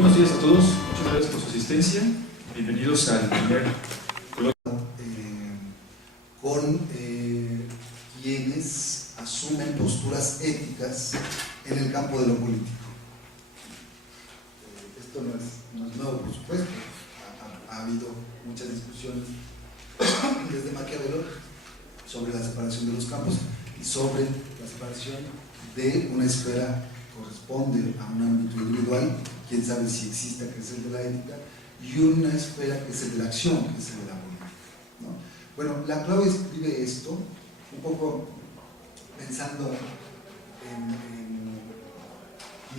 buenos días a todos, muchas gracias por su asistencia. Bienvenidos al primer coloquio. Con quienes asumen posturas éticas en el campo de lo político. Esto no es nuevo, por supuesto. Ha habido muchas discusiones desde Maquiavelo sobre la separación de los campos y sobre la separación de una esfera que corresponde a un ámbito individual, quién sabe si exista, que es el de la ética, y una esfera que es el de la acción, que es el de la política, ¿no? Bueno, Laclau escribe esto un poco pensando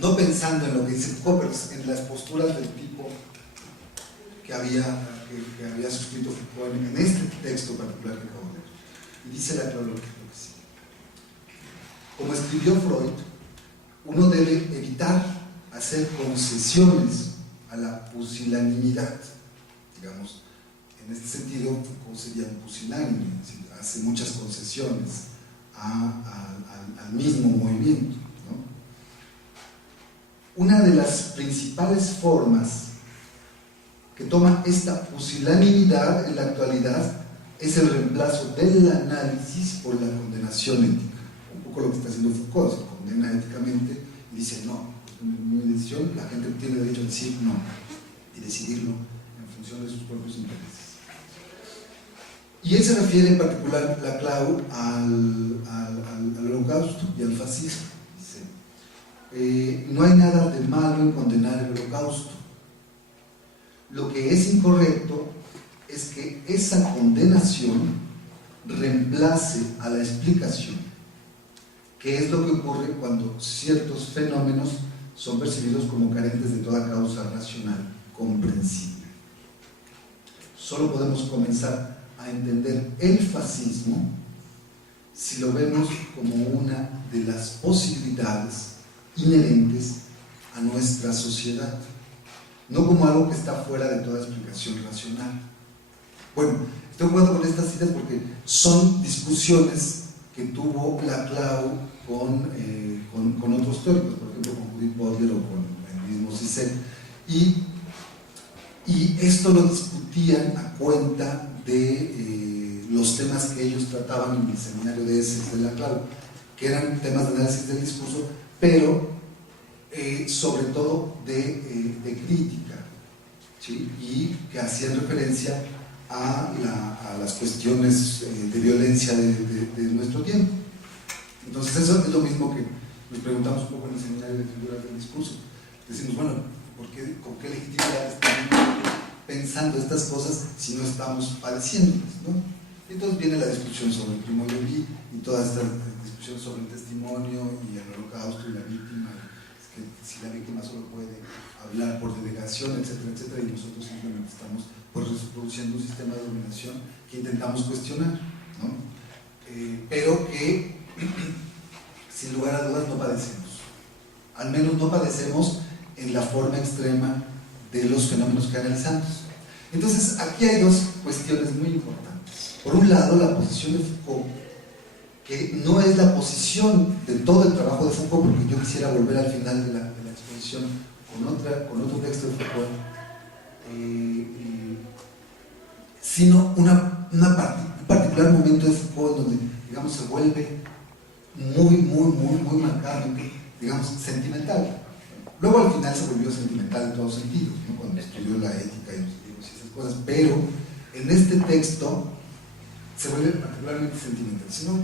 no pensando en lo que dice Foucault, pero en las posturas del tipo que había suscrito Foucault en este texto particular que acabo de leer. Y dice Laclau lo que sigue. Como escribió Freud, uno debe evitar hacer concesiones a la pusilanimidad. Digamos, en este sentido, Foucault sería un pusilánime, es decir, hace muchas concesiones al mismo movimiento, ¿no? Una de las principales formas que toma esta pusilanimidad en la actualidad es el reemplazo del análisis por la condenación ética. Un poco lo que está haciendo Foucault, se condena éticamente y dice no, en mi decisión la gente tiene derecho a decir no y decidirlo en función de sus propios intereses. Y él se refiere en particular, Laclau, al holocausto y al fascismo. Dice, no hay nada de malo en condenar el holocausto. Lo que es incorrecto es que esa condenación reemplace a la explicación, que es lo que ocurre cuando ciertos fenómenos son percibidos como carentes de toda causa racional comprensible. Solo podemos comenzar a entender el fascismo si lo vemos como una de las posibilidades inherentes a nuestra sociedad, no como algo que está fuera de toda explicación racional. Bueno, estoy jugando con estas ideas porque son discusiones que tuvo Laclau con otros teóricos, por ejemplo con Judith Butler o con el mismo Cicero, y esto lo discutían a cuenta de los temas que ellos trataban en el seminario de Essex de Laclau, que eran temas de análisis del discurso, pero sobre todo de crítica, ¿sí? Y que hacían referencia a las cuestiones de violencia de nuestro tiempo. Entonces eso es lo mismo que nos preguntamos un poco en el seminario de figuras del discurso. Decimos, bueno, ¿con qué legitimidad estamos pensando estas cosas si no estamos padeciéndolas, ¿no? Y entonces viene la discusión sobre el Primo Levi y toda esta discusión sobre el testimonio y el holocausto y la víctima, es que si la víctima solo puede hablar por delegación, etcétera, etcétera, y nosotros simplemente estamos pues reproduciendo un sistema de dominación que intentamos cuestionar, ¿no? Pero que sin lugar a dudas no padecemos, al menos no padecemos en la forma extrema de los fenómenos que analizamos. Entonces aquí hay dos cuestiones muy importantes. Por un lado, la posición de Foucault, que no es la posición de todo el trabajo de Foucault, porque yo quisiera volver al final de la exposición con otro texto de Foucault, sino un particular momento de Foucault donde, digamos, se vuelve muy marcadamente, digamos, sentimental. Luego al final se volvió sentimental en todos sentidos, ¿no? Cuando estudió la ética y los libros y esas cosas, pero en este texto se vuelve particularmente sentimental. Sino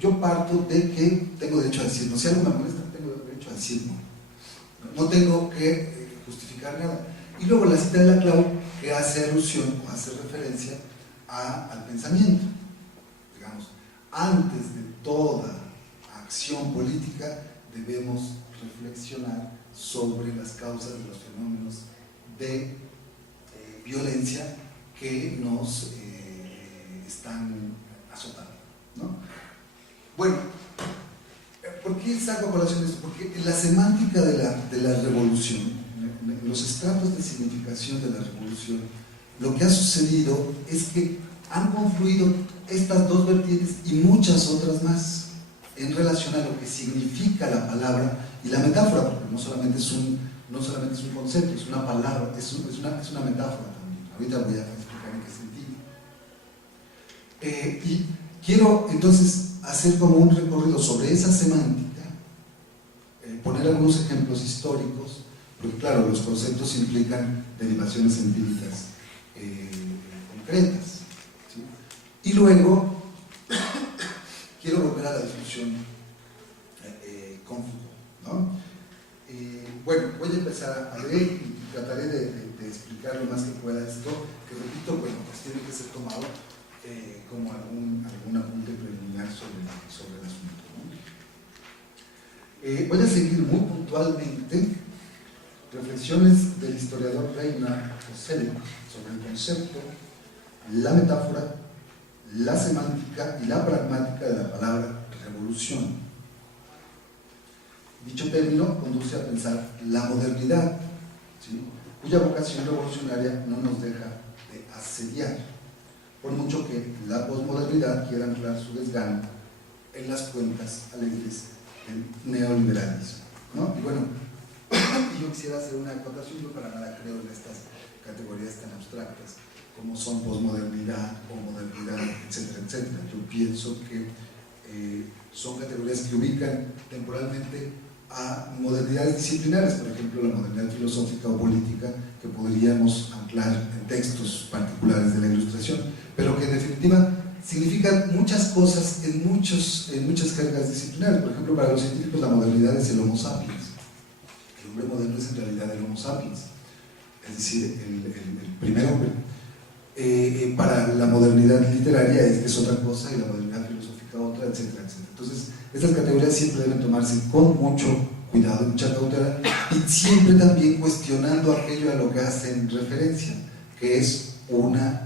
yo parto de que tengo derecho a decir no. Si algo me molesta, tengo derecho a decir no. No tengo que justificar nada. Y luego la cita de Laclau, que hace alusión o hace referencia al pensamiento. Digamos, antes de toda acción política debemos reflexionar sobre las causas de los fenómenos de violencia que nos están azotando, ¿no? Bueno, ¿por qué saco a colación esto? Porque en la semántica de la revolución, en los estratos de significación de la revolución, lo que ha sucedido es que han confluido estas dos vertientes y muchas otras más en relación a lo que significa la palabra y la metáfora, porque no solamente es no solamente es un concepto, es una palabra, es una metáfora también. Ahorita voy a explicar en qué sentido. Y quiero entonces hacer como un recorrido sobre esa semántica, poner algunos ejemplos históricos, porque claro, los conceptos implican derivaciones empíricas concretas, ¿sí? Y luego quiero volver a la discusión Cónfuto, ¿no? Bueno, voy a empezar a leer y trataré de explicar lo más que pueda esto, que repito, bueno, pues tiene que ser tomado como algún apunte preliminar sobre el asunto, ¿no? Voy a seguir muy puntualmente reflexiones del historiador Reinhard Husserl sobre el concepto, la metáfora, la semántica y la pragmática de la palabra revolución. Dicho término conduce a pensar la modernidad, ¿sí?, cuya vocación revolucionaria no nos deja de asediar, por mucho que la posmodernidad quiera anclar su desgano en las cuentas alegres del neoliberalismo, ¿no? Y bueno, yo quisiera hacer una acotación, yo para nada creo en estas categorías tan abstractas como son posmodernidad o modernidad, etcétera, etcétera. Yo pienso que son categorías que ubican temporalmente a modernidades disciplinares, por ejemplo la modernidad filosófica o política, que podríamos anclar en textos particulares de la Ilustración, pero que en definitiva significan muchas cosas en muchas jergas disciplinares. Por ejemplo, para los científicos la modernidad es el Homo sapiens. El hombre moderno es en realidad el Homo sapiens, es decir, el primer hombre. Para la modernidad literaria es otra cosa y la modernidad filosófica otra, etcétera, etcétera. Entonces, estas categorías siempre deben tomarse con mucho cuidado y mucha cautela, y siempre también cuestionando aquello a lo que hacen referencia, que es una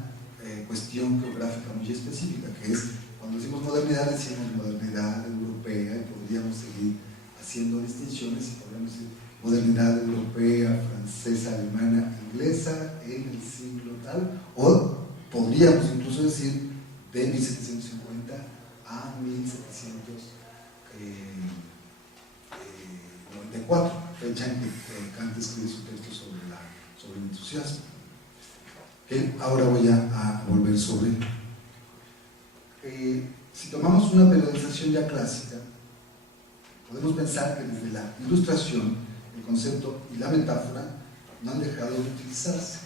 cuestión geográfica muy específica, que es, cuando decimos modernidad, decimos modernidad europea, y podríamos seguir haciendo distinciones, y podríamos decir modernidad europea, francesa, alemana, inglesa, en el siglo tal, o podríamos incluso decir de 1750 a 1794, fecha en que Kant escribe su texto sobre el entusiasmo, que ahora voy a volver sobre. Si tomamos una periodización ya clásica, podemos pensar que desde la Ilustración el concepto y la metáfora no han dejado de utilizarse,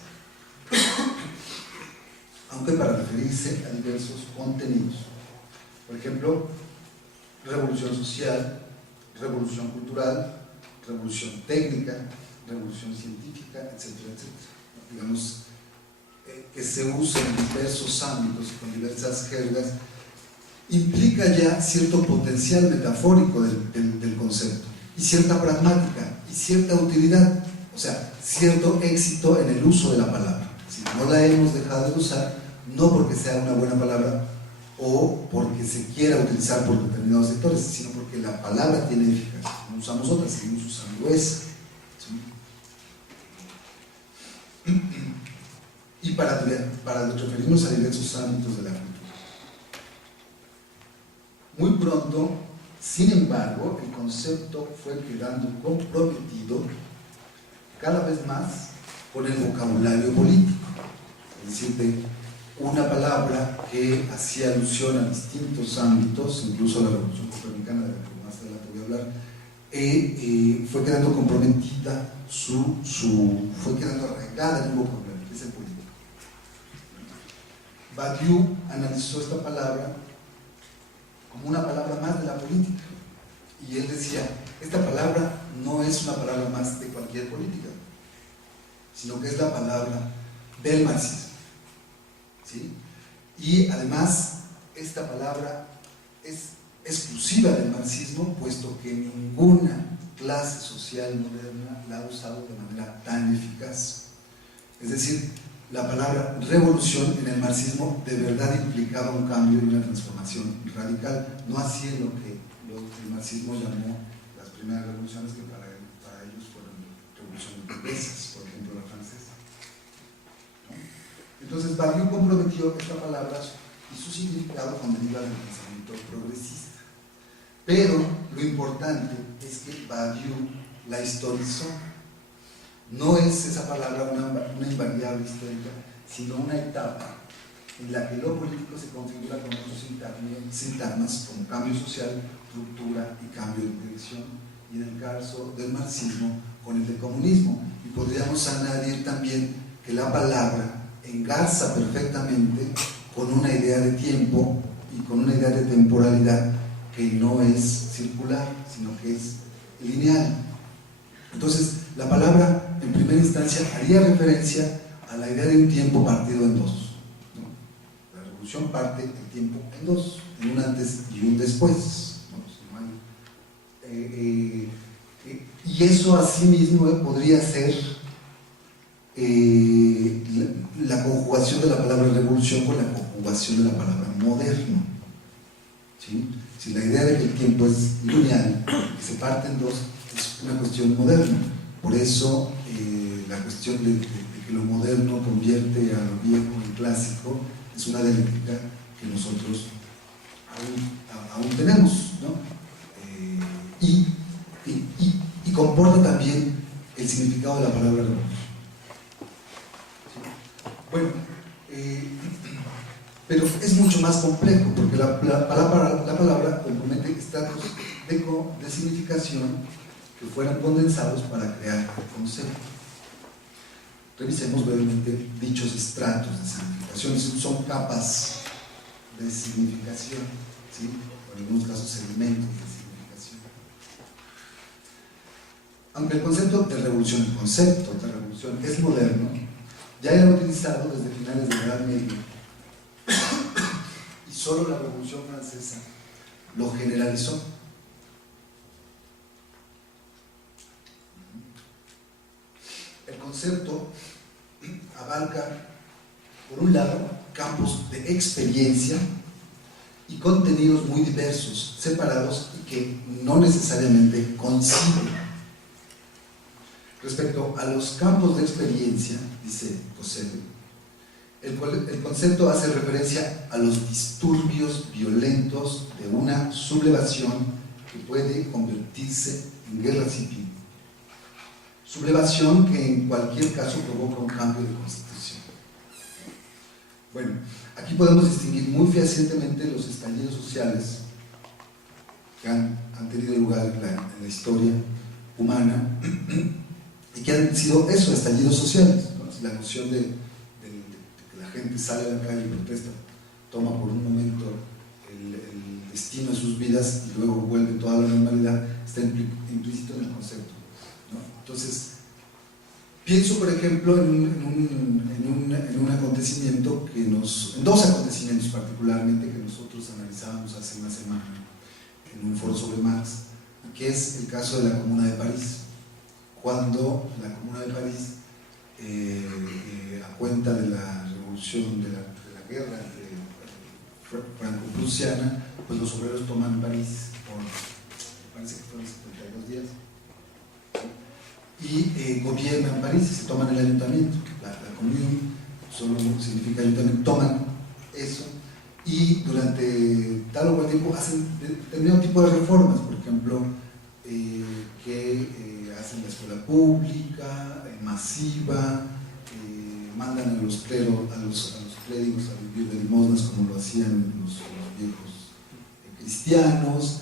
aunque para referirse a diversos contenidos. Por ejemplo, revolución social, revolución cultural, revolución técnica, revolución científica, etcétera, etcétera. Digamos, que se usa en diversos ámbitos y con diversas jergas, implica ya cierto potencial metafórico del concepto, y cierta pragmática, y cierta utilidad, o sea, cierto éxito en el uso de la palabra. Si no la hemos dejado de usar, no porque sea una buena palabra o porque se quiera utilizar por determinados sectores, sino porque la palabra tiene eficacia. No usamos otra, seguimos usando esa, ¿sí? Y para referirnos a diversos ámbitos de la cultura. Muy pronto, sin embargo, el concepto fue quedando comprometido cada vez más con el vocabulario político, es decir, de una palabra que hacía alusión a distintos ámbitos, incluso a la Revolución Copernicana, de la que más adelante voy a hablar, fue quedando comprometida, fue quedando arraigada en un vocabulario, que es el político. Badiou analizó esta palabra como una palabra más de la política, y él decía, esta palabra no es una palabra más de cualquier política, sino que es la palabra del marxismo, ¿sí? Y además esta palabra es exclusiva del marxismo, puesto que ninguna clase social moderna la ha usado de manera tan eficaz. Es decir, la palabra revolución en el marxismo de verdad implicaba un cambio y una transformación radical, no así en lo que el marxismo llamó las primeras revoluciones, que para ellos fueron revoluciones burguesas, por ejemplo la francesa, ¿no? Entonces Badiou comprometió esta palabra y su significado con derivas del pensamiento progresista, pero lo importante es que Badiou la historizó, no es esa palabra una invariable histórica, sino una etapa en la que lo político se configura con otros sintagmas como cambio social, ruptura y cambio de dirección, y en el caso del marxismo con el del comunismo. Y podríamos añadir también que la palabra engarza perfectamente con una idea de tiempo y con una idea de temporalidad que no es circular, sino que es lineal. Entonces, la palabra en primera instancia haría referencia a la idea de un tiempo partido en dos, ¿no? La revolución parte el tiempo en dos, en un antes y un después, ¿no? Y eso asimismo podría ser la conjugación de la palabra revolución con la conjugación de la palabra moderno, ¿sí? Si la idea de que el tiempo es lineal, que se parte en dos, es una cuestión moderna. Por eso la cuestión de que lo moderno convierte a lo viejo en clásico es una dialéctica que nosotros aún tenemos, ¿no? Y comporta también el significado de la palabra revolución. ¿Sí? Bueno, pero es mucho más complejo porque la palabra compromete estados de significación que fueran condensados para crear el concepto. Revisemos brevemente dichos estratos de significación. Son capas de significación, ¿sí? O en algunos casos elementos de significación. Aunque el concepto de revolución es moderno, ya era utilizado desde finales de la Edad Media, y solo la Revolución Francesa lo generalizó. El concepto abarca, por un lado, campos de experiencia y contenidos muy diversos, separados y que no necesariamente coinciden. Respecto a los campos de experiencia, dice Cossette, el concepto hace referencia a los disturbios violentos de una sublevación que puede convertirse en guerra civil. Sublevación que en cualquier caso provoca un cambio de constitución. Bueno, aquí podemos distinguir muy fehacientemente los estallidos sociales que han tenido lugar en la historia humana y que han sido eso, estallidos sociales, ¿no? La noción de que la gente sale a la calle y protesta, toma por un momento el destino de sus vidas y luego vuelve toda la normalidad, está implícito en el concepto, ¿no? Entonces, pienso por ejemplo en un acontecimiento en dos acontecimientos particularmente que nosotros analizábamos hace una semana en un foro sobre Marx, que es el caso de la Comuna de París. Cuando la Comuna de París, a cuenta de la revolución, de la guerra franco-prusiana, pues los obreros toman París parece que fueron 72 días, y gobiernan París, se toman el ayuntamiento, la commune, solo significa ayuntamiento, toman eso, y durante tal o cual tiempo hacen determinado tipo de reformas, por ejemplo, hacen la escuela pública, masiva, mandan a los clérigos a vivir de limosnas como lo hacían los viejos cristianos,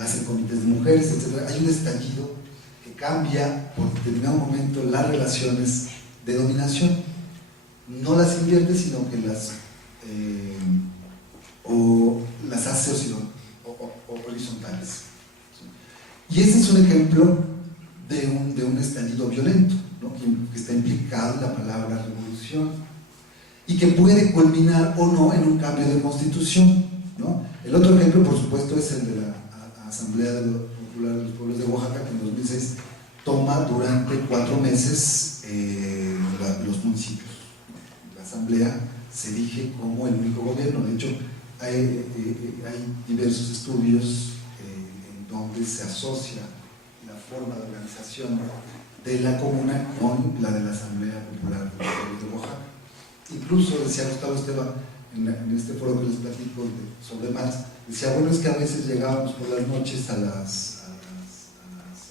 hacen comités de mujeres, etc. Hay un estallido que cambia por determinado momento las relaciones de dominación. No las invierte, sino que las hace horizontales. Y ese es un ejemplo de un estallido violento, ¿no? que está implicado en la palabra revolución y que puede culminar o no en un cambio de constitución, ¿no? El otro ejemplo, por supuesto, es el de la Asamblea Popular de los Pueblos de Oaxaca, que en 2006 toma durante 4 meses los municipios. La Asamblea se erige como el único gobierno. De hecho, hay diversos estudios en donde se asocia la forma de organización de la comuna con la de la Asamblea Popular de los Pueblos de Oaxaca. Incluso decía Gustavo Esteban en este foro que les platico sobre Marx, decía, bueno, es que a veces llegábamos por las noches a las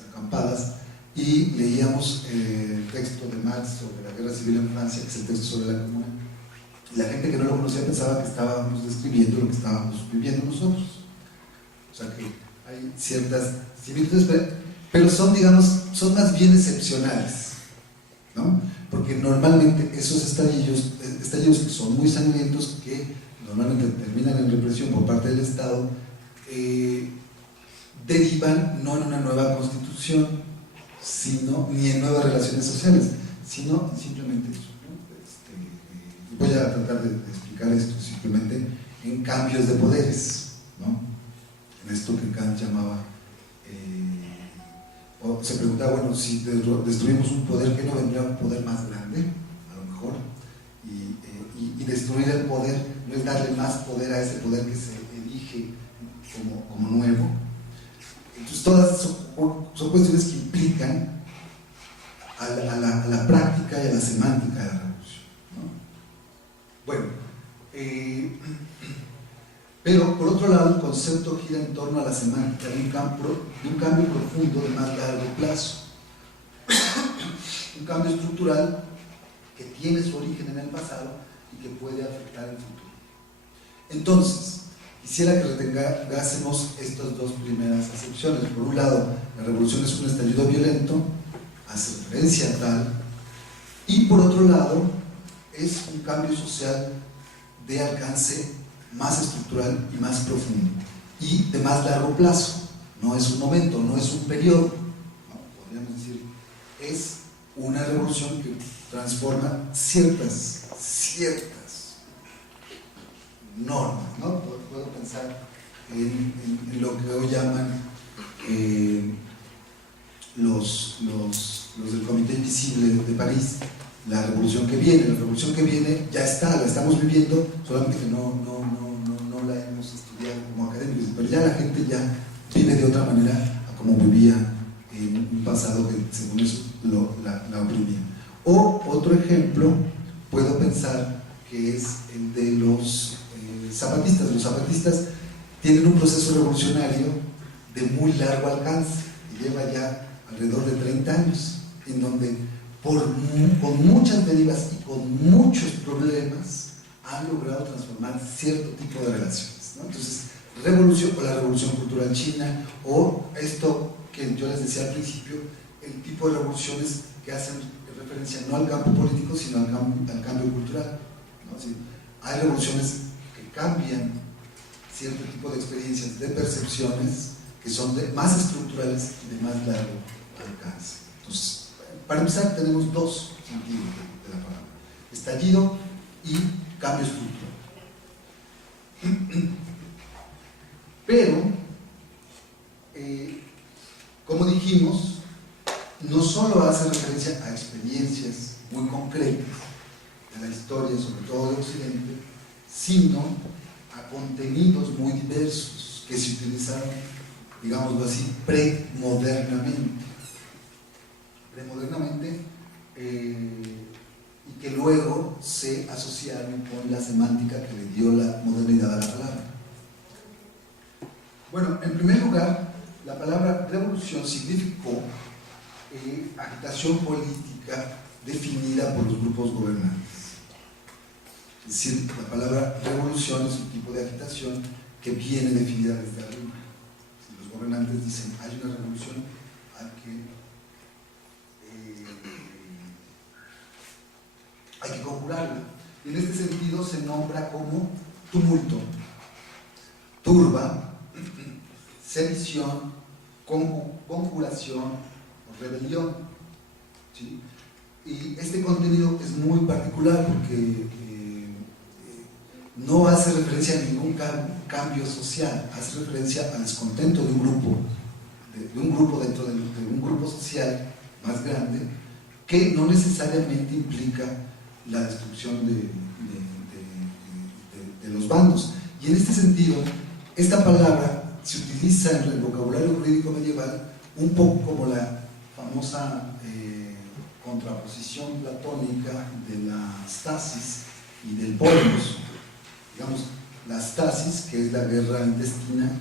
acampadas y leíamos el texto de Marx sobre la guerra civil en Francia, que es el texto sobre la Comuna, y la gente que no lo conocía pensaba que estábamos describiendo lo que estábamos viviendo nosotros. O sea que hay ciertas similitudes, pero son, digamos, son más bien excepcionales, ¿no? Porque normalmente esos estallidos que son muy sangrientos, que normalmente terminan en represión por parte del Estado, derivan no en una nueva constitución, sino, ni en nuevas relaciones sociales, sino simplemente eso, ¿no? Voy a tratar de explicar esto simplemente en cambios de poderes, ¿no? En esto que Kant llamaba, o se preguntaba, bueno, si destruimos un poder, ¿qué no vendrá un poder más grande? A lo mejor. Y destruir el poder no es darle más poder a ese poder que se erige como nuevo. Entonces, todas son cuestiones que implican a la práctica y a la semántica de la revolución, ¿no? Bueno, pero por otro lado, el concepto gira en torno a la semántica de un cambio profundo de más largo plazo, un cambio estructural que tiene su origen en el pasado y que puede afectar el futuro. Entonces, quisiera que retengásemos estas dos primeras acepciones. Por un lado, la revolución es un estallido violento, hace referencia a tal, y por otro lado, es un cambio social de alcance más estructural y más profundo, y de más largo plazo. No es un momento, no es un periodo, ¿no? Podríamos decir, es una revolución que transforma ciertas normas, ¿no? Puedo pensar en lo que hoy llaman los del Comité Invisible de París, la revolución que viene. La revolución que viene ya está, la estamos viviendo, solamente que no la hemos estudiado como académicos, pero ya la gente ya vive de otra manera a como vivía en un pasado que según eso la oprimía. O otro ejemplo, puedo pensar que es el de los zapatistas. Los zapatistas tienen un proceso revolucionario de muy largo alcance, que lleva ya alrededor de 30 años, en donde con muchas derivas y con muchos problemas han logrado transformar cierto tipo de relaciones, ¿no? Entonces, revolución, o la revolución cultural china, o esto que yo les decía al principio, el tipo de revoluciones que hacen referencia no al campo político, sino al cambio cultural, ¿no? Sí, hay revoluciones que cambian cierto tipo de experiencias, de percepciones, que son más estructurales y de más largo alcance. Entonces, para empezar, tenemos dos sentidos de la palabra: estallido y cambio estructural. Pero, como dijimos, no solo hace referencia a experiencias muy concretas de la historia, sobre todo de Occidente, sino a contenidos muy diversos que se utilizaron, digámoslo así, premodernamente, y que luego se asociaron con la semántica que le dio la modernidad a la palabra. Bueno, en primer lugar, la palabra revolución significó agitación política definida por los grupos gobernantes. Es decir, la palabra revolución es un tipo de agitación que viene definida desde arriba. Si los gobernantes dicen hay una revolución, hay que conjurarla. Y en este sentido se nombra como tumulto, turba, sedición, conjuración o rebelión, ¿sí? Y este contenido es muy particular porque no hace referencia a ningún cambio social, hace referencia al descontento de un grupo dentro de un grupo social más grande, que no necesariamente implica la destrucción de los bandos. Y en este sentido, esta palabra se utiliza en el vocabulario jurídico medieval un poco como la famosa contraposición platónica de la stasis y del polos. Digamos, la stasis, que es la guerra intestina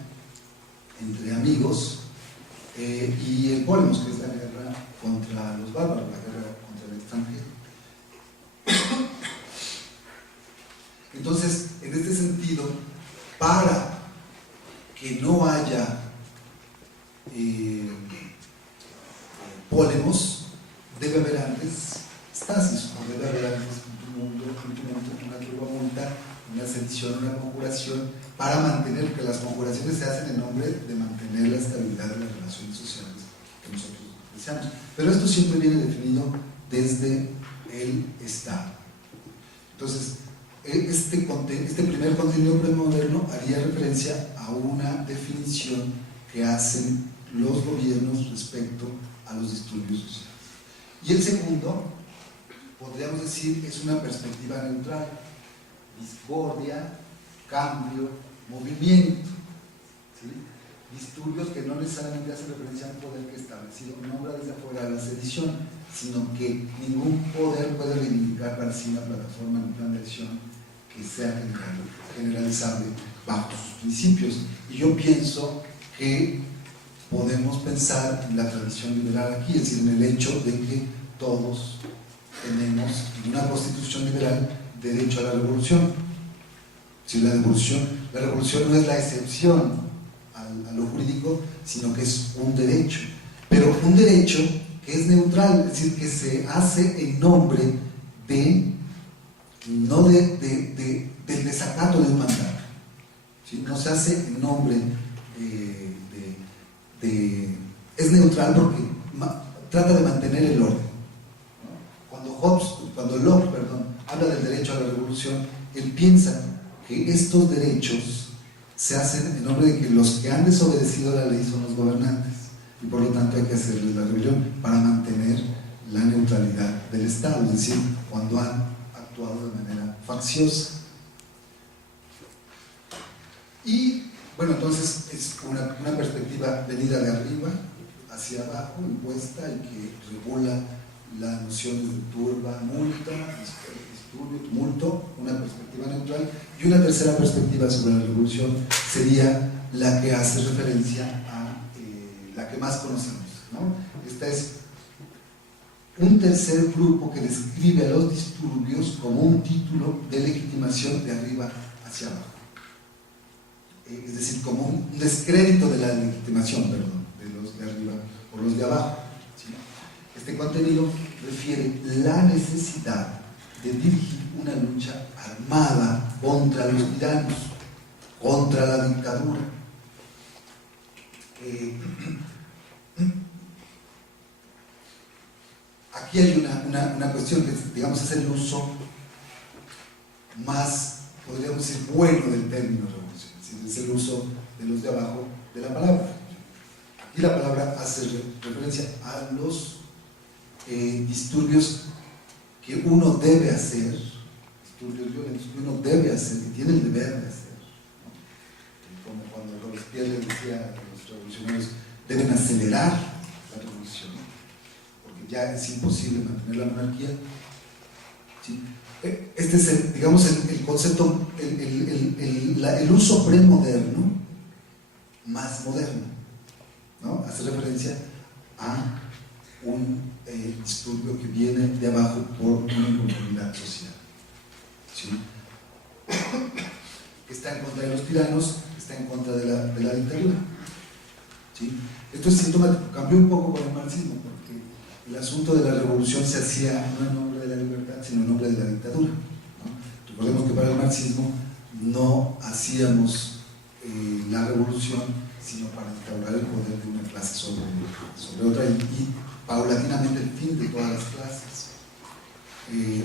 entre amigos, y el Polemos, que es la guerra contra los bárbaros, la guerra contra el extranjero. Entonces, en este sentido, para que no haya Polemos, debe haber antes Stasis, o debe haber antes una turbamulta, una sedición, una conjuración, para mantener, que las conjuraciones se hacen en nombre de mantener la estabilidad de las relaciones sociales que nosotros deseamos. Pero esto siempre viene definido desde el Estado. Entonces, este primer contenido premoderno haría referencia a una definición que hacen los gobiernos respecto a los disturbios sociales. Y el segundo, podríamos decir, es una perspectiva neutral: discordia, cambio, movimiento, ¿sí? Disturbios que no necesariamente hacen referencia a un poder que establecido nombra desde afuera la sedición, sino que ningún poder puede reivindicar para sí una plataforma, un plan de acción que sea generalizable bajo sus principios. Y yo pienso que podemos pensar en la tradición liberal aquí, es decir, en el hecho de que todos tenemos en una constitución liberal derecho a la revolución. Si la revolución no es la excepción a lo jurídico, sino que es un derecho, pero un derecho que es neutral, es decir, que se hace en nombre de, no del desacato de un mandato, ¿sí? No se hace en nombre es neutral porque trata de mantener el orden, ¿no? Cuando Locke habla del derecho a la revolución, él piensa que estos derechos se hacen en nombre de que los que han desobedecido la ley son los gobernantes, y por lo tanto hay que hacerles la rebelión para mantener la neutralidad del Estado, es decir, cuando han actuado de manera facciosa. Y bueno, entonces es una perspectiva venida de arriba hacia abajo, impuesta, y que regula la noción de turba, multa, disturbio, tumulto, una perspectiva neutral. Y una tercera perspectiva sobre la revolución sería la que hace referencia a la que más conocemos, ¿no? Esta es un tercer grupo que describe a los disturbios como un título de legitimación de arriba hacia abajo. Es decir, como un descrédito de la legitimación, perdón, de los de arriba o los de abajo, ¿sí? Este contenido refiere la necesidad de dirigir una lucha armada contra los tiranos, contra la dictadura. Aquí hay una cuestión que, digamos, es el uso más, podríamos decir, bueno del término revolución, es el uso de los de abajo de la palabra. Aquí la palabra hace referencia a los disturbios que uno debe hacer, disturbios violentos que uno debe hacer, que tiene el deber de hacer, ¿no? Como cuando Robespierre le decía a los revolucionarios: deben acelerar la revolución, porque ya es imposible mantener la monarquía, ¿sí? Este es digamos, el concepto, el uso premoderno más moderno, ¿no? Hace referencia a un disturbio que viene de abajo por una inconformidad social, ¿sí? Que está en contra de los tiranos, que está en contra de la dictadura, ¿sí? Esto es sintomático. Cambió un poco con el marxismo, porque el asunto de la revolución se hacía no en nombre de la libertad, sino en nombre de la dictadura, ¿no? Recordemos que para el marxismo no hacíamos la revolución sino para instaurar el poder de una clase sobre otra, y paulatinamente el fin de todas las clases.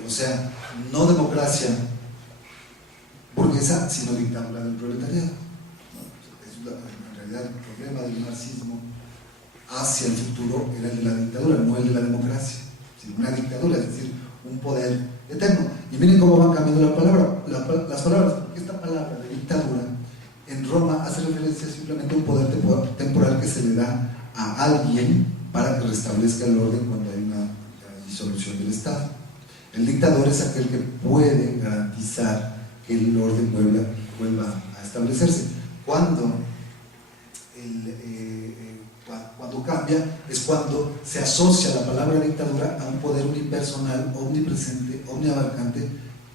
O sea, no democracia burguesa, sino dictadura del proletariado, ¿no? En realidad el problema del marxismo hacia el futuro era el de la dictadura, no el de la democracia, sino una dictadura, es decir, un poder eterno. Y miren cómo van cambiando las palabras, porque esta palabra de dictadura en Roma hace referencia simplemente a un poder temporal que se le da a alguien para que restablezca el orden cuando hay una disolución del Estado. El dictador es aquel que puede garantizar que el orden vuelva a establecerse. Cuando cambia es cuando se asocia la palabra dictadura a un poder unipersonal, omnipresente, omniabarcante,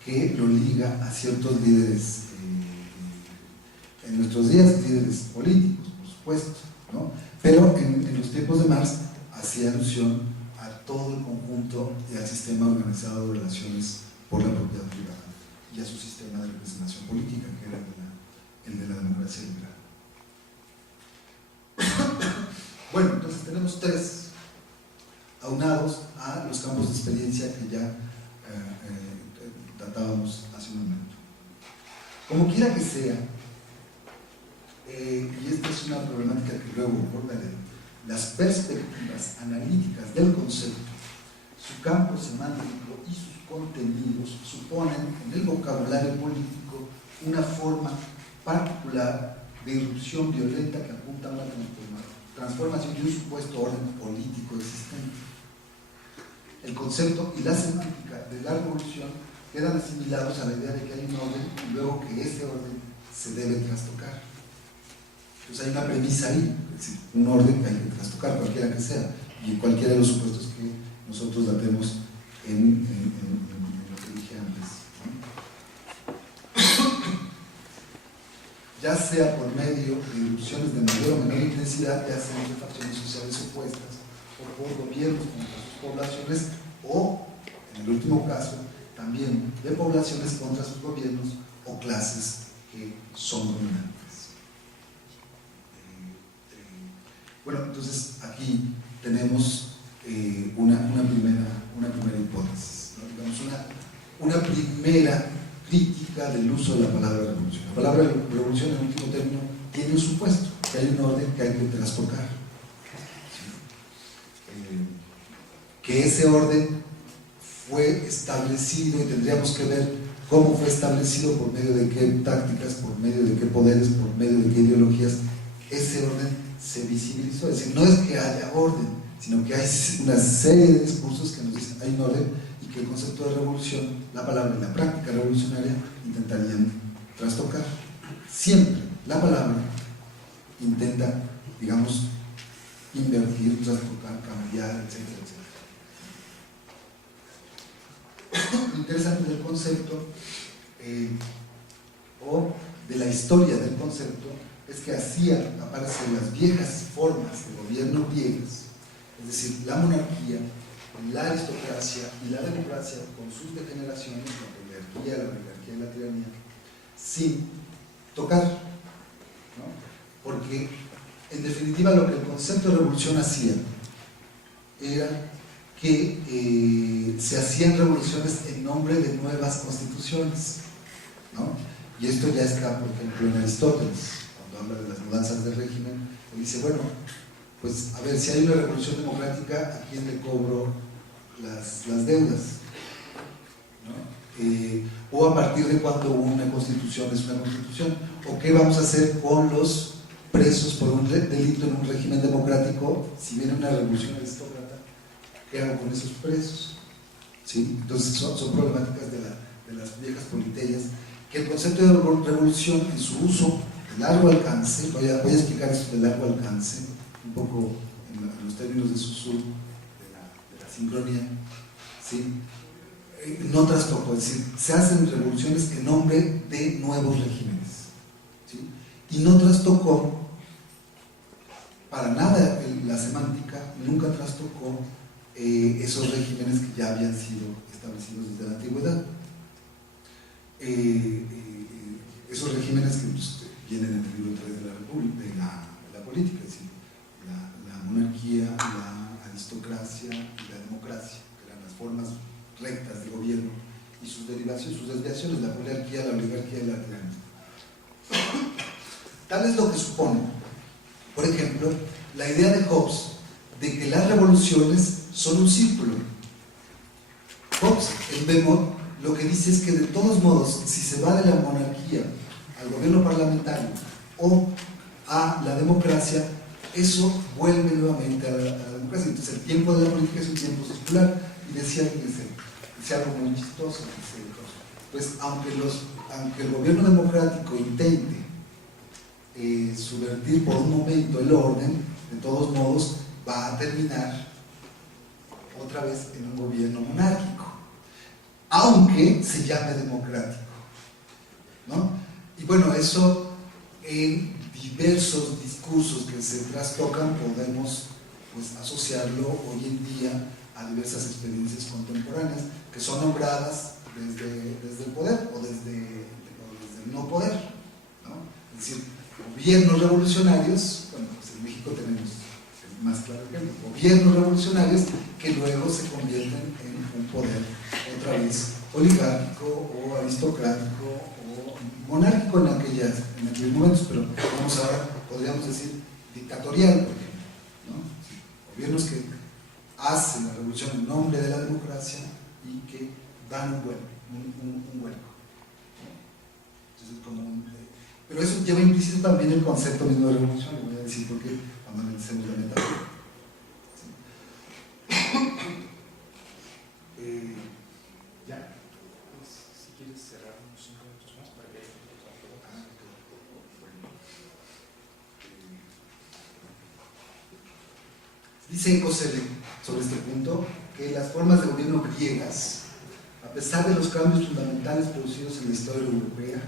que lo liga a ciertos líderes, en nuestros días, líderes políticos, por supuesto, ¿no? Pero en los tiempos de Marx hacía alusión a todo el conjunto y al sistema organizado de relaciones por la propiedad privada y a su sistema de representación política, que era el de la democracia liberal. Bueno, entonces tenemos tres aunados a los campos de experiencia que ya tratábamos hace un momento. Como quiera que sea, y esta es una problemática que luego abordaré, las perspectivas analíticas del concepto, su campo semántico y sus contenidos suponen en el vocabulario político una forma particular de irrupción violenta que apunta a una transformación de un supuesto orden político existente. El concepto y la semántica de la revolución quedan asimilados a la idea de que hay un orden y luego que ese orden se debe trastocar. Entonces hay una premisa ahí, es decir, un orden que hay que trastocar, cualquiera que sea, y cualquiera de los supuestos que nosotros datemos en lo que dije antes, ¿no? Ya sea por medio de irrupciones de mayor o menor intensidad, ya sean de facciones sociales opuestas, o por gobiernos contra sus poblaciones, o, en el último caso, también de poblaciones contra sus gobiernos o clases que son dominantes. Bueno, entonces aquí tenemos una primera hipótesis, ¿no? Digamos una primera crítica del uso de la palabra revolución. La palabra revolución, en último término, tiene un supuesto, que hay un orden que hay que trastocar. Que ese orden fue establecido, y tendríamos que ver cómo fue establecido, por medio de qué tácticas, por medio de qué poderes, por medio de qué ideologías, ese orden se visibilizó. Es decir, no es que haya orden, sino que hay una serie de discursos que nos dicen hay un orden, y que el concepto de revolución, la palabra y la práctica revolucionaria intentarían trastocar. Siempre la palabra intenta, digamos, invertir, trastocar, cambiar, etcétera, etcétera. Lo interesante del concepto o de la historia del concepto es que hacían aparecer las viejas formas de gobierno griegas, es decir, la monarquía, la aristocracia y la democracia con sus degeneraciones, la oligarquía y la tiranía, sin tocar, ¿no? Porque en definitiva lo que el concepto de revolución hacía era que se hacían revoluciones en nombre de nuevas constituciones, ¿no? Y esto ya está, por ejemplo, en Aristóteles, cuando habla de las mudanzas del régimen, él dice, bueno, pues a ver, si hay una revolución democrática, ¿a quién le cobro las deudas? ¿No? O a partir de cuándo una constitución es una constitución, o qué vamos a hacer con los presos por un delito en un régimen democrático. Si viene una revolución aristócrata, ¿qué hago con esos presos? ¿Sí? Entonces son problemáticas de las viejas politeías, que el concepto de revolución en su uso de largo alcance, voy a explicar esto de largo alcance, un poco en los términos de Saussure, de la sincronía, ¿sí? No trastocó, es decir, se hacen revoluciones en nombre de nuevos regímenes, ¿sí? Y no trastocó para nada la semántica, nunca trastocó esos regímenes que ya habían sido establecidos desde la antigüedad. Esos regímenes que pues, vienen en el libro 3 de la República, de la política, es decir, la monarquía, la aristocracia y la democracia, que eran las formas rectas de gobierno, y sus derivaciones, sus desviaciones, la poliarquía, la oligarquía y la tiranía. Tal es lo que supone, por ejemplo, la idea de Hobbes de que las revoluciones son un círculo. Hobbes, en Bemol, lo que dice es que de todos modos, si se va de la monarquía al gobierno parlamentario o a la democracia, eso vuelve nuevamente a la democracia. Entonces el tiempo de la política es un tiempo circular. Y decía algo muy chistoso, pues aunque el gobierno democrático intente subvertir por un momento el orden, de todos modos va a terminar otra vez en un gobierno monárquico, aunque se llame democrático, ¿no? Y bueno, eso en diversos discursos que se trastocan podemos pues asociarlo hoy en día a diversas experiencias contemporáneas que son nombradas desde el poder o desde el no poder, ¿no? Es decir, gobiernos revolucionarios, bueno, pues en México tenemos el más claro ejemplo, gobiernos revolucionarios que luego se convierten en un poder otra vez oligárquico o aristocrático o monárquico en aquellos momentos, pero vamos ahora, podríamos decir, dictatorial, por ejemplo, ¿no? Gobiernos que hacen la revolución en nombre de la democracia y que dan un vuelco. Entonces, pero eso lleva implícito también el concepto mismo de revolución, lo voy a decir porque cuando analicemos la metáfora. ¿Ya? Pues, si quieres cerrar unos 5 minutos más para que haya otra pregunta. Dice Ecosele sobre este punto que las formas de gobierno griegas, a pesar de los cambios fundamentales producidos en la historia europea,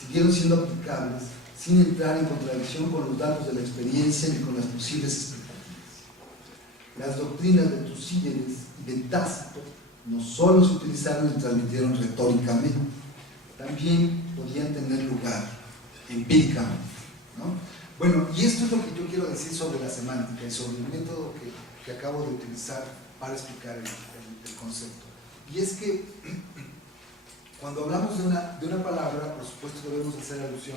siguieron siendo aplicables sin entrar en contradicción con los datos de la experiencia ni con las posibles expectativas. Las doctrinas de Tucídides y de Tácito no solo se utilizaron y transmitieron retóricamente, también podían tener lugar empíricamente, ¿no? Bueno, y esto es lo que yo quiero decir sobre la semántica y sobre el método que acabo de utilizar para explicar el concepto. Y es que cuando hablamos de una palabra, por supuesto debemos hacer alusión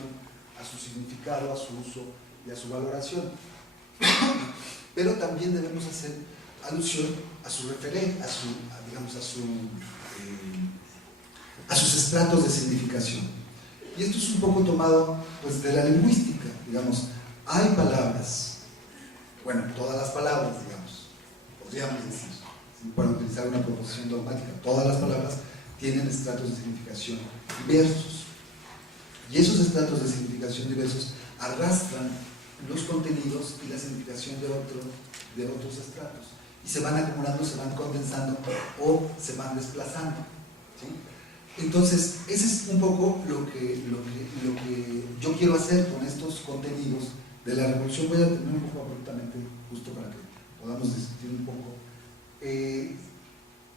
a su significado, a su uso y a su valoración. Pero también debemos hacer alusión a su referencia, a sus estratos de significación. Y esto es un poco tomado pues, de la lingüística, digamos. Hay palabras, bueno, todas las palabras, digamos, podríamos decir, para utilizar una proposición dogmática, todas las palabras tienen estratos de significación diversos. Y esos estratos de significación diversos arrastran los contenidos y la significación de otros estratos. Y se van acumulando, se van condensando o se van desplazando, ¿sí? Entonces, ese es un poco lo que yo quiero hacer con estos contenidos de la revolución. Voy a terminar un poco abruptamente, justo para que podamos discutir un poco.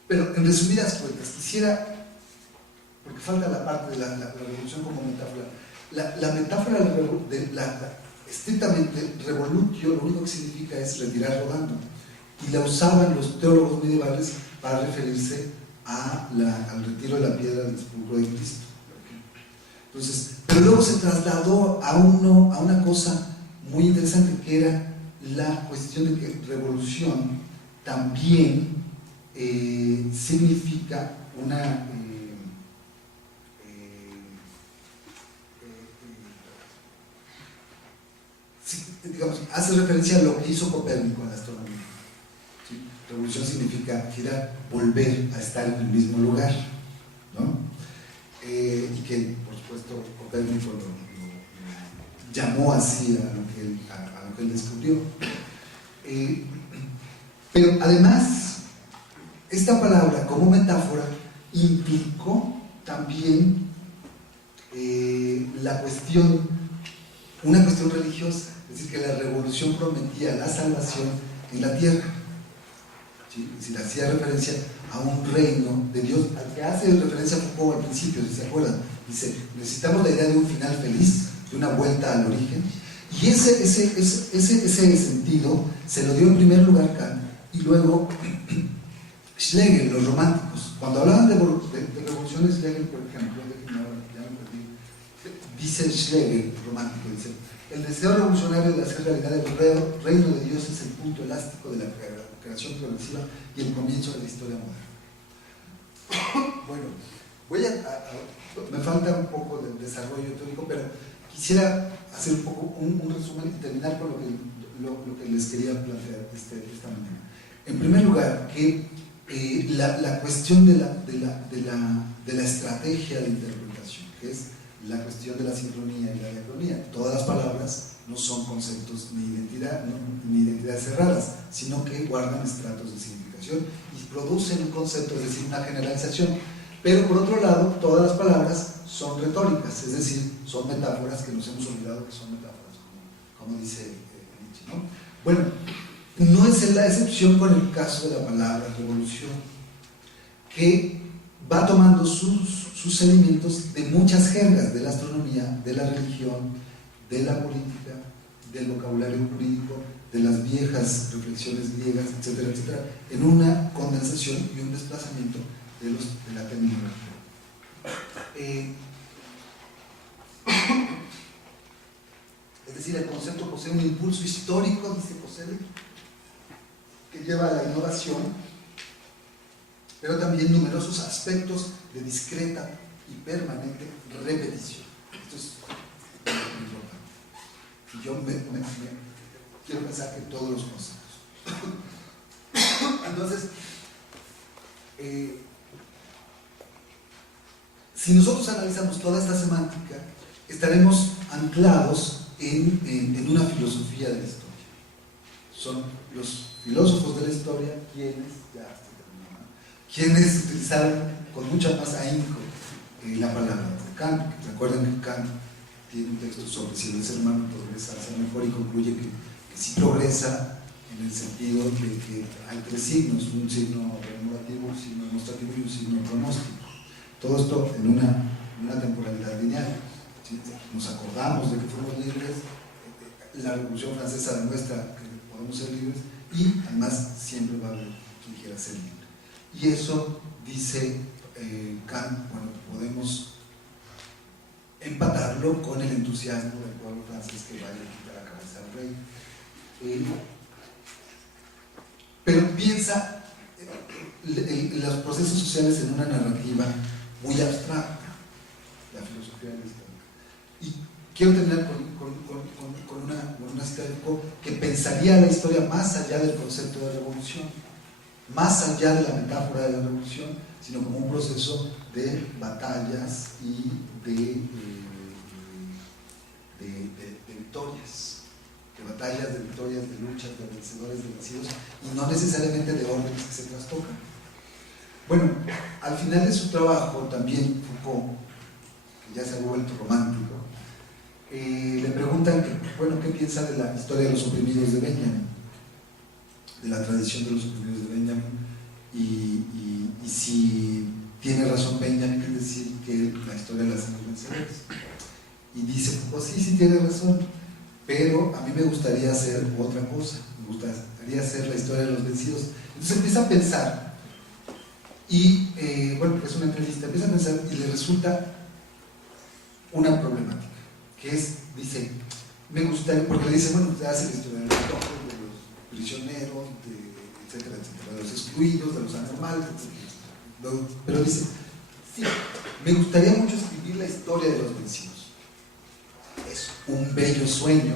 Pero en resumidas cuentas, quisiera, porque falta la parte de la revolución como metáfora, la metáfora estrictamente revolutio, lo único que significa es retirar rodando, y la usaban los teólogos medievales para referirse al retiro de la piedra del sepulcro de Cristo. Entonces, pero luego se trasladó a una cosa muy interesante, que era la cuestión de que revolución también significa una digamos, hace referencia a lo que hizo Copérnico en la astronomía. ¿Sí? Revolución significa girar, volver a estar en el mismo lugar, ¿no? Y que por supuesto Copérnico lo llamó así a lo que él descubrió. Pero además, esta palabra como metáfora implicó también una cuestión religiosa, es decir, que la revolución prometía la salvación en la tierra, ¿sí? Es decir, hacía referencia a un reino de Dios, al que hace referencia Foucault al principio, si se acuerdan. Dice, necesitamos la idea de un final feliz, de una vuelta al origen, y ese sentido se lo dio en primer lugar Kant, y luego Schlegel, los románticos. Cuando hablaban de revoluciones, Schlegel, por ejemplo, dice Schlegel, romántico, dice: el deseo revolucionario de hacer realidad el reino de Dios es el punto elástico de la creación progresiva y el comienzo de la historia moderna. Bueno, me falta un poco de desarrollo teórico, pero quisiera hacer un poco un resumen y terminar con lo que les quería plantear esta mañana. En primer lugar, que la cuestión de la estrategia de interpretación, que es la cuestión de la sincronía y la diacronía. Todas las palabras no son conceptos ni identidades. ni identidad cerradas, sino que guardan estratos de significación y producen un concepto, es decir, una generalización. Pero por otro lado, todas las palabras son retóricas, es decir, son metáforas que nos hemos olvidado que son metáforas, como dice Nietzsche, ¿no? Bueno, no es la excepción con el caso de la palabra revolución, que va tomando sus elementos de muchas jergas, de la astronomía, de la religión, de la política, del vocabulario jurídico, de las viejas reflexiones griegas, etcétera, etcétera, en una condensación y un desplazamiento de la terminología. Es decir, el concepto posee un impulso histórico, dice Coselli, que lleva a la innovación, pero también numerosos aspectos de discreta y permanente repetición. Esto es muy importante. Y yo quiero pensar que todos los conceptos. Entonces, si nosotros analizamos toda esta semántica, estaremos anclados en una filosofía de la historia. Son los filósofos de la historia quienes utilizaron con mucha más ahínco la palabra. Kant, recuerden que Kant tiene un texto sobre si el ser humano progresa a ser mejor y concluye que sí progresa en el sentido de que hay tres signos, un signo rememorativo, un signo demostrativo y un signo pronóstico. Todo esto en una temporalidad lineal. ¿Sí? Nos acordamos de que fuimos libres, la Revolución Francesa demuestra que podemos ser libres y además siempre va a haber quien quiera ser libre. Y eso, dice Kant, bueno, podemos empatarlo con el entusiasmo del pueblo francés que vaya a quitar la cabeza al rey. Pero piensa los procesos sociales en una narrativa muy abstracta, la filosofía de la historia. Y quiero terminar con una cita de Foucault que pensaría la historia más allá del concepto de revolución, más allá de la metáfora de la revolución, sino como un proceso de batallas y de victorias, de batallas, de victorias, de luchas, de vencedores, de vencidos, y no necesariamente de órdenes que se trastocan. Bueno, al final de su trabajo también Foucault, que ya se ha vuelto romántico, le preguntan ¿qué piensa de la historia de los oprimidos de Benjamin? De la tradición de los oprimidos de Benjamin, y si tiene razón Benjamin en decir que la historia la hacen los vencedores. Y dice, pues sí tiene razón, pero a mí me gustaría hacer otra cosa, me gustaría hacer la historia de los vencidos. Entonces empieza a pensar, y es una entrevista, empieza a pensar y le resulta una problemática, que es, dice, me gustaría, porque le dice, bueno, se hace la historia de los prisioneros, etcétera, etcétera, de los excluidos, de los anormales, etcétera. Pero dice, sí, me gustaría mucho escribir la historia de los vencidos. Es un bello sueño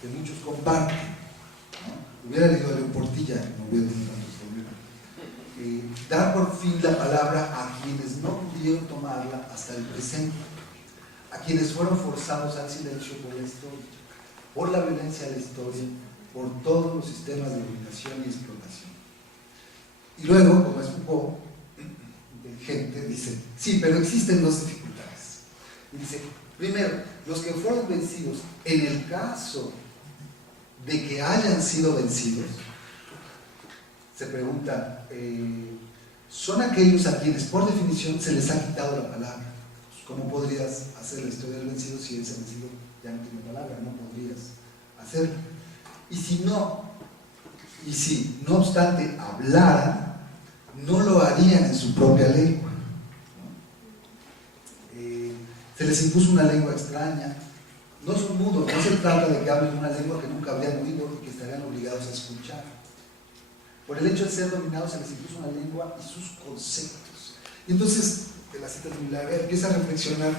que muchos comparten, ¿no? Hubiera leído a León Portilla, no hubiera tenido tantos problemas. Dar por fin la palabra a quienes no pudieron tomarla hasta el presente, a quienes fueron forzados al silencio por la historia, por la violencia de la historia, por todos los sistemas de dominación y explotación. Y luego, como es Foucault, inteligente, dice, sí, pero existen dos dificultades. Y dice, primero, los que fueron vencidos, en el caso de que hayan sido vencidos, se pregunta, son aquellos a quienes por definición se les ha quitado la palabra. ¿Cómo podrías hacer la historia del vencido si ese vencido ya no tiene palabra? No podrías hacerlo. Y si no obstante hablaran, no lo harían en su propia lengua, ¿no? Se les impuso una lengua extraña. No son mudos, no se trata de que hablen una lengua que nunca habrían oído y que estarían obligados a escuchar. Por el hecho de ser dominados se les impuso una lengua y sus conceptos. Y entonces, de la cita de Milagre, empieza a reflexionar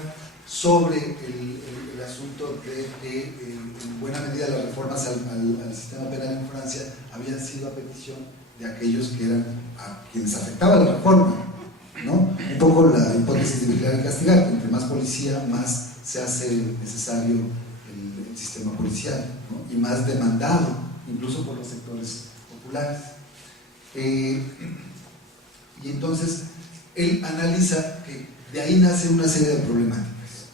sobre el asunto de que en buena medida las reformas al sistema penal en Francia habían sido a petición de aquellos que eran a quienes afectaba la reforma, ¿no? Un poco la hipótesis de vigilar y castigar, que entre más policía más se hace necesario el sistema policial, ¿no? Y más demandado, incluso por los sectores populares. Y entonces él analiza que de ahí nace una serie de problemáticas,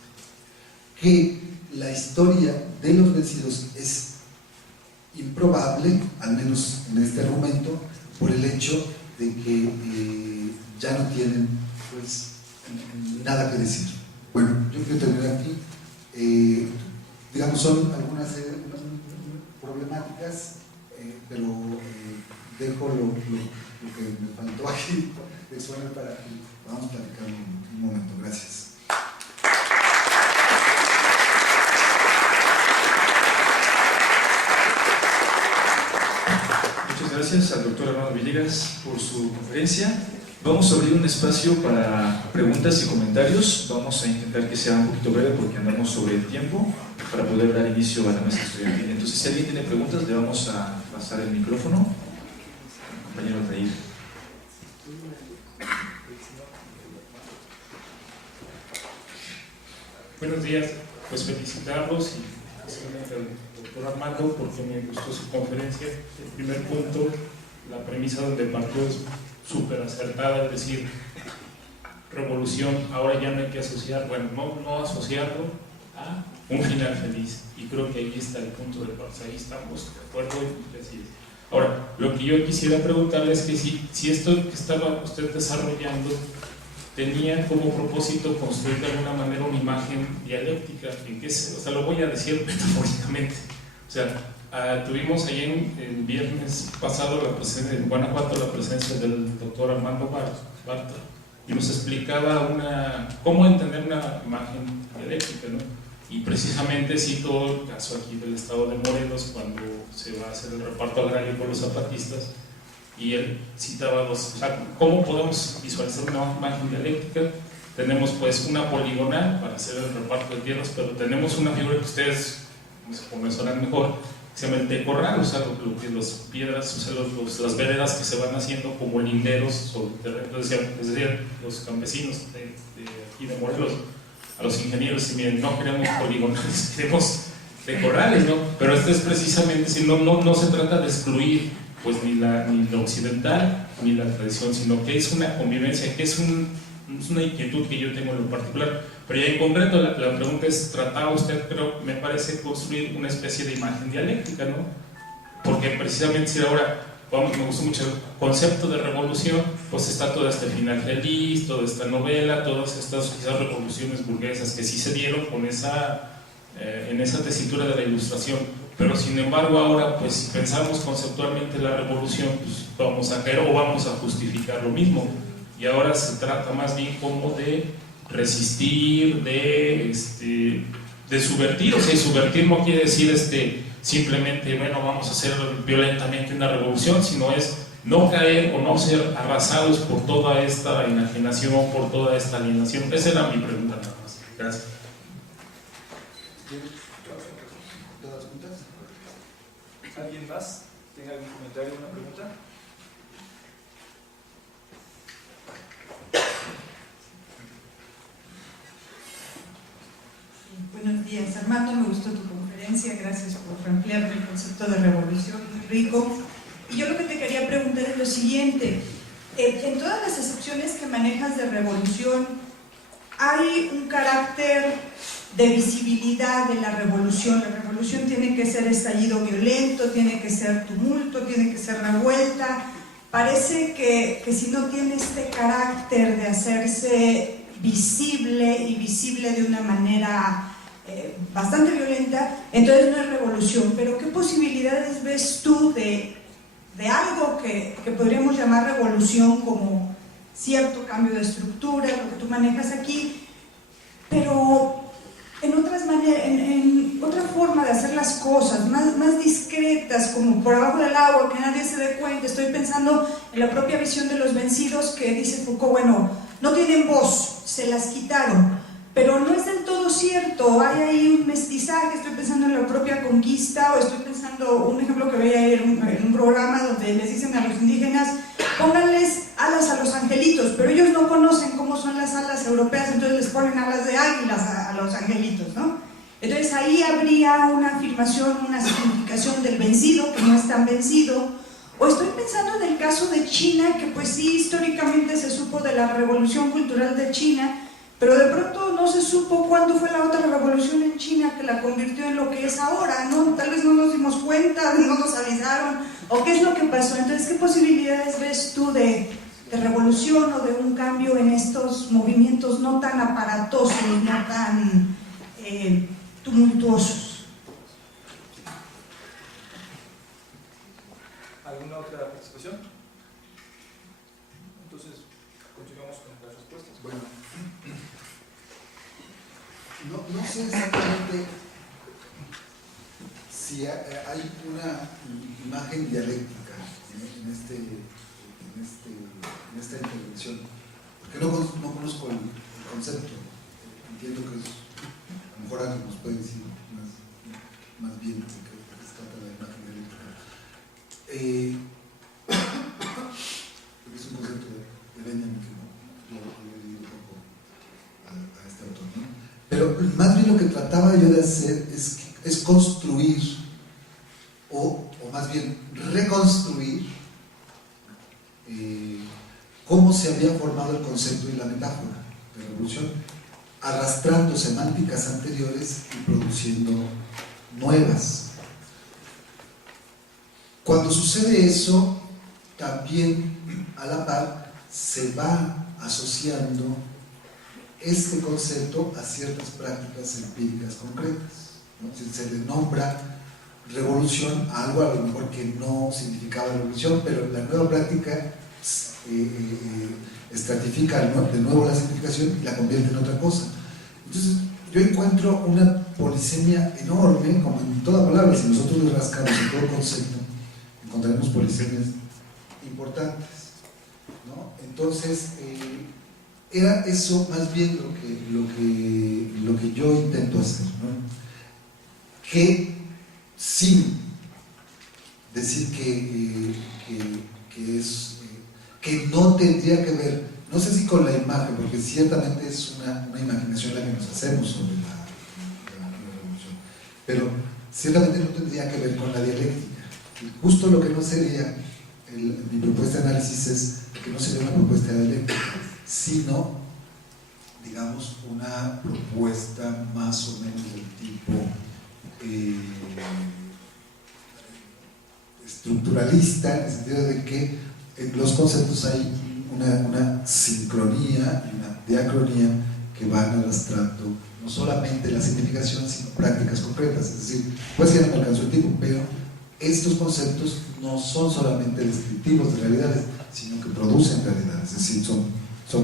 que la historia de los vencidos es improbable, al menos en este argumento, por el hecho de que ya no tienen pues nada que decir. Bueno, yo quiero terminar aquí. Digamos, son algunas problemáticas, pero dejo lo que me faltó aquí de exponer para que podamos platicar un momento. Gracias. Muchas gracias al doctor Armando Villegas por su conferencia. Vamos a abrir un espacio para preguntas y comentarios. Vamos a intentar que sea un poquito breve porque andamos sobre el tiempo para poder dar inicio a la mesa estudiantil. Entonces, si alguien tiene preguntas, le vamos a pasar el micrófono. Compañero Altair. Buenos días, pues felicitarlos y especialmente al doctor Armando porque me gustó su conferencia. El primer punto, la premisa donde partió es súper acertada, es decir, revolución, ahora ya no hay que asociar, bueno, no asociarlo a un final feliz, y creo que ahí está el punto de partida, ahí estamos de acuerdo y así es. Ahora, lo que yo quisiera preguntarle es que si esto que estaba usted desarrollando tenía como propósito construir de alguna manera una imagen dialéctica, o sea, lo voy a decir metafóricamente, o sea, tuvimos ahí el viernes pasado en Guanajuato la presencia del doctor Armando Bartra y nos explicaba cómo entender una imagen dialéctica, ¿no? Y precisamente cito el caso aquí del estado de Morelos cuando se va a hacer el reparto agrario por los zapatistas y él citaba o sea, ¿cómo podemos visualizar una imagen dialéctica? Tenemos pues una poligonal para hacer el reparto de tierras, pero tenemos una figura que ustedes conocerán mejor, se llama el tecorral, o sea, lo que las piedras, o sea, las veredas que se van haciendo como linderos sobre el terreno, es decir, los campesinos de aquí de Morelos, a los ingenieros, y miren, no queremos poligonales, queremos tecorrales, ¿no? Pero esto es precisamente, si no se trata de excluir pues ni lo occidental ni la tradición, sino que es una convivencia, que es una inquietud que yo tengo en lo particular. Pero ya en concreto la pregunta es, ¿trataba usted, pero me parece, construir una especie de imagen dialéctica, ¿no? Porque precisamente si ahora, me gustó mucho el concepto de revolución, pues está todo este final feliz, toda esta novela, todas estas quizás revoluciones burguesas que sí se dieron con en esa tesitura de la Ilustración, pero sin embargo ahora pues si pensamos conceptualmente la revolución, pues vamos a caer o vamos a justificar lo mismo, y ahora se trata más bien como de resistir, de subvertir, o sea, y subvertir no quiere decir simplemente, bueno, vamos a hacer violentamente una revolución, sino es no caer o no ser arrasados por toda esta enajenación, por toda esta alienación. Esa era mi pregunta nada más. Gracias. ¿Alguien más tenga algún comentario o una pregunta? Buenos días, Armando, me gustó tu conferencia, gracias por ampliar el concepto de revolución, muy rico. Y yo lo que te quería preguntar es lo siguiente, en todas las acepciones que manejas de revolución, ¿hay un carácter de visibilidad de la revolución? La revolución tiene que ser estallido violento, tiene que ser tumulto, tiene que ser revuelta. Parece que si no tiene este carácter de hacerse visible y visible de una manera bastante violenta, entonces no es revolución. Pero ¿qué posibilidades ves tú de algo que podríamos llamar revolución, como cierto cambio de estructura, lo que tú manejas aquí, pero en otra forma de hacer las cosas, más discretas, como por abajo del agua, que nadie se dé cuenta? Estoy pensando en la propia visión de los vencidos, que dice Foucault, bueno, no tienen voz, se las quitaron, pero no es del todo cierto, hay ahí un mestizaje. Estoy pensando en la propia conquista, o estoy pensando, un ejemplo que veía ayer en un programa donde les dicen a los indígenas, pónganles alas a los angelitos, pero ellos no conocen cómo son las alas europeas, entonces les ponen alas de águilas a los angelitos, ¿no? Entonces ahí habría una afirmación, una significación del vencido, que no es tan vencido. O estoy pensando en el caso de China, que pues sí, históricamente se supo de la revolución cultural de China, pero de pronto no se supo cuándo fue la otra revolución en China que la convirtió en lo que es ahora, ¿no? Tal vez no nos dimos cuenta, no nos avisaron, o qué es lo que pasó. Entonces, ¿qué posibilidades ves tú de revolución o de un cambio en estos movimientos no tan aparatosos, no tan tumultuosos? ¿Alguna otra participación? Entonces, continuamos con las respuestas. Bueno, no sé exactamente si hay una imagen dialéctica en esta intervención, porque no conozco el concepto. Entiendo que es, a lo mejor alguien nos puede decir más bien de qué se trata la imagen dialéctica. Porque es un concepto de Benjamin que yo he leído un poco a este autor, ¿no? Pero más bien lo que trataba yo de hacer es construir, o más bien reconstruir, cómo se había formado el concepto y la metáfora de revolución, arrastrando semánticas anteriores y produciendo nuevas. Cuando sucede eso, también a la par se va asociando este concepto a ciertas prácticas empíricas concretas, ¿no? Se le nombra revolución a algo a lo mejor que no significaba revolución, pero la nueva práctica estratifica de nuevo la significación y la convierte en otra cosa. Entonces yo encuentro una polisemia enorme, como en toda palabra. Si nosotros le rascamos en todo concepto, encontraremos polisemias importantes, ¿no? Entonces era eso más bien lo que yo intento hacer, ¿no? Que sin decir que no tendría que ver, no sé si con la imagen, porque ciertamente es una imaginación la que nos hacemos sobre la revolución, pero ciertamente no tendría que ver con la dialéctica. Y justo lo que no sería mi propuesta de análisis es que no sería una propuesta dialéctica, sino, digamos, una propuesta más o menos del tipo estructuralista, en el sentido de que en los conceptos hay una sincronía y una diacronía que van arrastrando no solamente la significación, sino prácticas concretas. Es decir, pues ya no me alcanzó el tiempo, pero estos conceptos no son solamente descriptivos de realidades, sino que producen realidades, es decir, son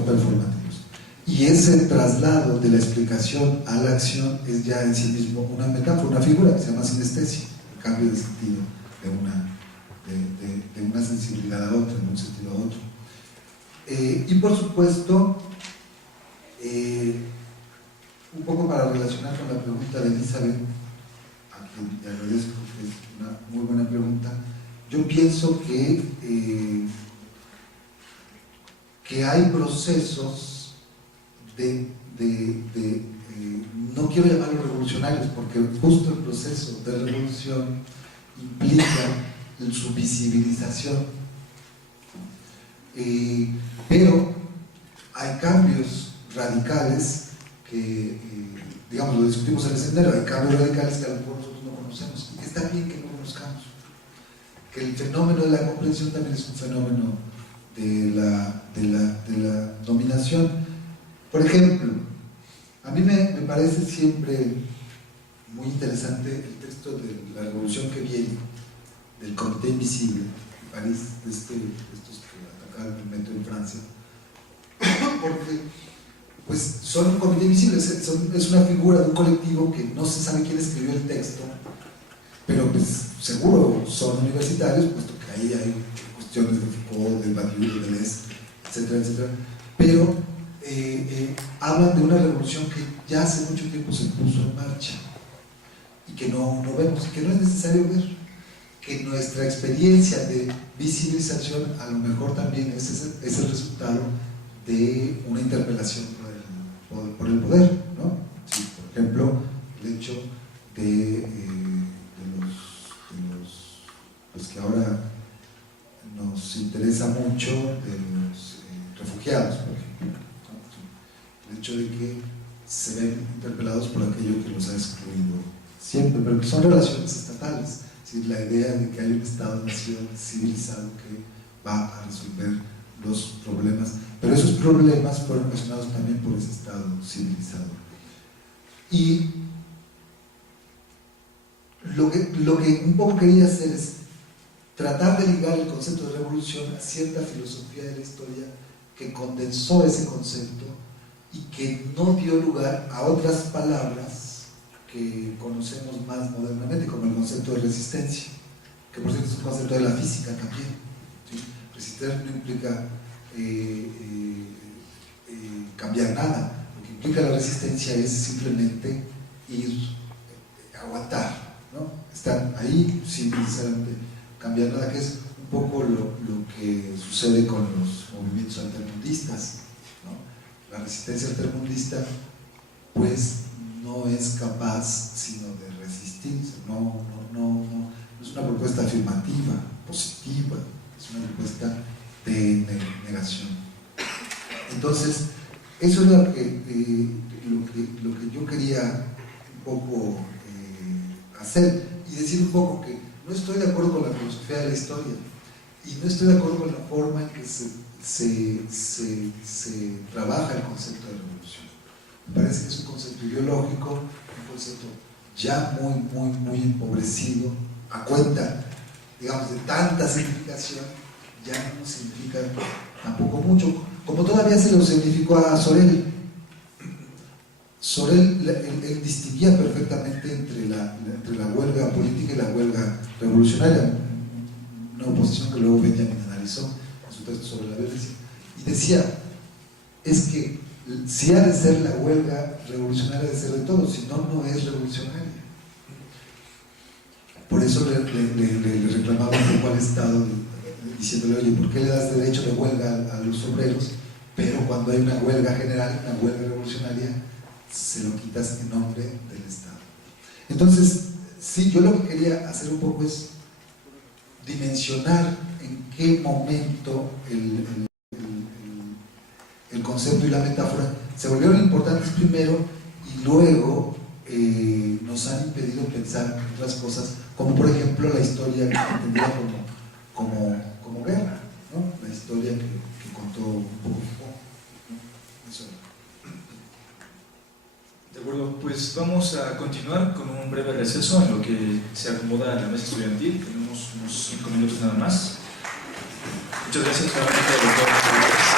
performativos. Y ese traslado de la explicación a la acción es ya en sí mismo una metáfora, una figura que se llama sinestesia, el cambio de sentido de una sensibilidad a otra, de un sentido a otro. Y por supuesto, un poco para relacionar con la pregunta de Elizabeth, a quien le agradezco, que es una muy buena pregunta, yo pienso que hay procesos no quiero llamarlos revolucionarios, porque justo el proceso de revolución implica su visibilización, pero hay cambios radicales que, digamos, lo discutimos en el seminario, hay cambios radicales que a lo mejor nosotros no conocemos, y que está bien que no conozcamos, que el fenómeno de la comprensión también es un fenómeno de la dominación. Por ejemplo, a mí me parece siempre muy interesante el texto de la revolución que viene, del Comité Invisible de París, de estos que atacaron el metro en Francia, porque pues son un comité invisible, es una figura de un colectivo que no se sabe quién escribió el texto, pero pues seguro son universitarios, puesto que ahí hay cuestiones de Foucault, de Badiou, de Deleuze, etcétera, etcétera, pero hablan de una revolución que ya hace mucho tiempo se puso en marcha y que no vemos, que no es necesario ver, que nuestra experiencia de visibilización a lo mejor también es el resultado de una interpelación por el poder, ¿no? Sí, por ejemplo, el hecho de los que ahora nos interesa mucho, de los refugiados, por ejemplo, ¿no? El hecho de que se ven interpelados por aquello que los ha excluido siempre, pero que son relaciones estatales, es decir, la idea de que hay un Estado-nación civilizado que va a resolver los problemas, pero esos problemas fueron ocasionados también por ese Estado civilizado. Y lo que un poco quería hacer es tratar de ligar el concepto de revolución a cierta filosofía de la historia que condensó ese concepto y que no dio lugar a otras palabras que conocemos más modernamente, como el concepto de resistencia, que por cierto es un concepto de la física también, ¿sí? Resistir no implica cambiar nada, lo que implica la resistencia es simplemente aguantar, ¿no? Estar ahí sin necesariamente cambiar nada, que es un poco lo que sucede con los movimientos altermundistas, ¿no? La resistencia altermundista pues no es capaz sino de resistirse, no es una propuesta afirmativa, positiva, es una propuesta de negación. Entonces, eso es lo que yo quería un poco hacer y decir un poco que no estoy de acuerdo con la filosofía de la historia y no estoy de acuerdo con la forma en que se trabaja el concepto de revolución. Me parece que es un concepto ideológico, un concepto ya muy empobrecido, a cuenta, digamos, de tanta significación, ya no significa tampoco mucho, como todavía se lo significó a Sorel. Sorel, él distinguía perfectamente entre la huelga política y la huelga revolucionaria, una oposición que luego Benjamin analizó en su texto sobre la violencia, y decía, es que si ha de ser la huelga revolucionaria, de ser de todos, si no, no es revolucionaria. Por eso le reclamaba un poco al Estado, diciéndole, oye, ¿por qué le das derecho de huelga a los obreros? Pero cuando hay una huelga general, una huelga revolucionaria, se lo quitas en nombre del Estado. Entonces, sí, yo lo que quería hacer un poco es dimensionar en qué momento el concepto y la metáfora se volvieron importantes primero y luego nos han impedido pensar en otras cosas, como por ejemplo la historia entendida como guerra, ¿no? La historia que contó un poco, ¿no? Eso. De acuerdo, pues vamos a continuar con un breve receso en lo que se acomoda la mesa estudiantil. Tenemos unos 5 minutos nada más. Muchas gracias nuevamente a los dos.